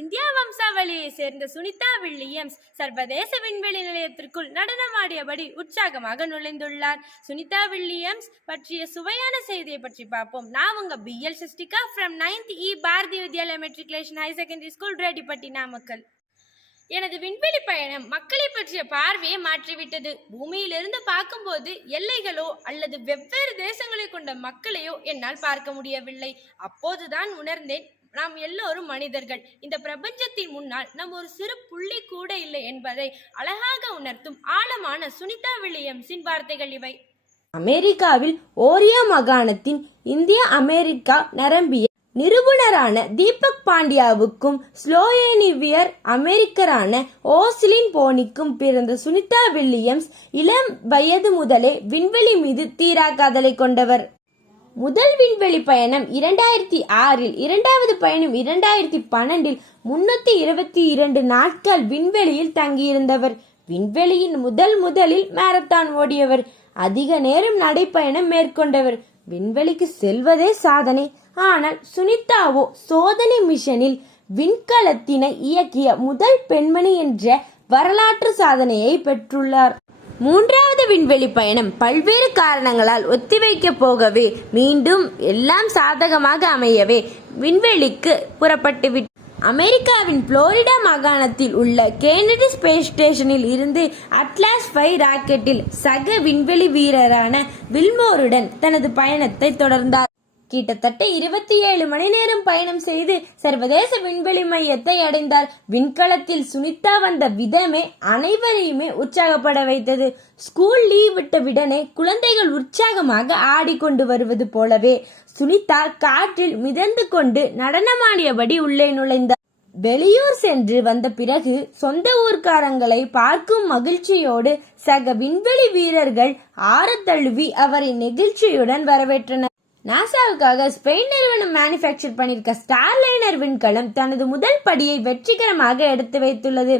India வம்சாவளியை சேர்ந்த Sunita Williams சர்வதேச விண்வெளி நிலையத்திற்குள் நடனமாடியபடி உற்சாகமாக நுழைந்துள்ளார். சுனிதா வில்லியம்ஸ் பற்றிய சுவையான செய்தியை பற்றி பார்ப்போம். நான் உங்க BL Sashtika from 9th E Bharathi Vidyalaya matriculation high secondary school Rettipatti Namakkal. எனது விண்வெளி பயணம் மக்களை பற்றிய பார்வையை மாற்றிவிட்டது. பூமியிலிருந்து பார்க்கும்போது எல்லைகளோ அல்லது வெவ்வேறு தேசங்களை கொண்ட மக்களையோ என்னால் பார்க்க முடியவில்லை. அப்போதுதான் உணர்ந்தேன், நாம் எல்லோரும் மனிதர்கள். இந்த பிரபஞ்சத்தின் முன்னால் நம் ஒரு சிறு புள்ளி கூட இல்லை என்பதை அழகாக உணர்த்தும் ஆழமான சுனிதா வில்லியம்ஸின் வார்த்தைகள் இவை. அமெரிக்காவில் ஓரியோ மாகாணத்தின் இந்திய அமெரிக்கா நரம்பிய நிருபுணரான தீபக் பாண்டியாவுக்கும் ஸ்லோவேனியர் அமெரிக்கரான ஓஸ்லின் போனிக்கும் பிறந்த சுனிதா வில்லியம்ஸ் இளம் வயது முதலே விண்வெளி மீது தீரா காதலை கொண்டவர். முதல் விண்வெளி பயணம் 2006, இரண்டாவது பயணம் 2012. 322 நாட்கள் விண்வெளியில் தங்கியிருந்தவர். விண்வெளியின் முதலில் மாரத்தான் ஓடியவர். அதிக நேரம் நடைப்பயணம் மேற்கொண்டவர். விண்வெளிக்கு செல்வதே சாதனை. ஆனால் சுனிதாவோ சோதனை மிஷனில் விண்கலத்தினை இயக்கிய முதல் பெண்மணி என்ற வரலாற்று சாதனையை பெற்றுள்ளார். மூன்றாவது விண்வெளி பயணம் பல்வேறு காரணங்களால் ஒத்திவைக்க போகவே மீண்டும் எல்லாம் சாதகமாக அமையவே விண்வெளிக்கு புறப்பட்டுவிட்டார். அமெரிக்காவின் புளோரிடா மாகாணத்தில் உள்ள கென்னடி ஸ்பேஸ் ஸ்டேஷனில் இருந்து அட்லாஸ் 5 ராக்கெட்டில் சக விண்வெளி வீரரான வில்மோருடன் தனது பயணத்தை தொடர்ந்தார். கிட்டத்தட்ட 27 மணி நேரம் பயணம் செய்து சர்வதேச விண்வெளி மையத்தை அடைந்தார். விண்கலத்தில் சுனிதா வந்த விதமே அனைவரையுமே உற்சாகப்பட வைத்தது. ஸ்கூல் லீவ் விட்டவுடனே குழந்தைகள் உற்சாகமாக ஆடிக்கொண்டு வருவது போலவே சுனிதா காற்றில் மிதந்து கொண்டு நடனமாடியபடி உள்ளே நுழைந்தார். வெளியூர் சென்று வந்த பிறகு சொந்த ஊர்க்காரங்களை பார்க்கும் மகிழ்ச்சியோடு சக விண்வெளி வீரர்கள் ஆரத்தழுவி அவரை நெகிழ்ச்சியுடன் வரவேற்றனர். நாசாவுக்காக ஸ்பெயின் நிறுவனம் மேனுஃபேக்சர் பண்ணியிருக்க ஸ்டார்லைனர் விண்கலம் தனது முதல் படியை வெற்றிகரமாக எடுத்து வைத்துள்ளது.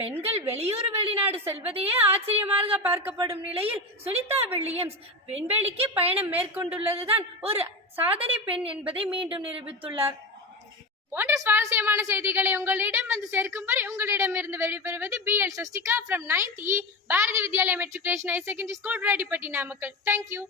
பெண்கள் வெளியூர் வெளிநாடு செல்வதையே ஆச்சரியமாக பார்க்கப்படும் நிலையில் சுனிதா வில்லியம்ஸ் விண்வெளிக்கு பயணம் மேற்கொண்டுள்ளதுதான் ஒரு சாதனை பெண் என்பதை மீண்டும் நிரூபித்துள்ளார். போன்ற சுவாரஸ்யமான செய்திகளை உங்களிடம் வந்து சேர்க்கும் வரை உங்களிடமிருந்து வெளிப்பெறுவது BL Sashtika from 9th E Bharathi Vidyalaya matriculation high secondary school Rettipatti Namakkal. Thank you.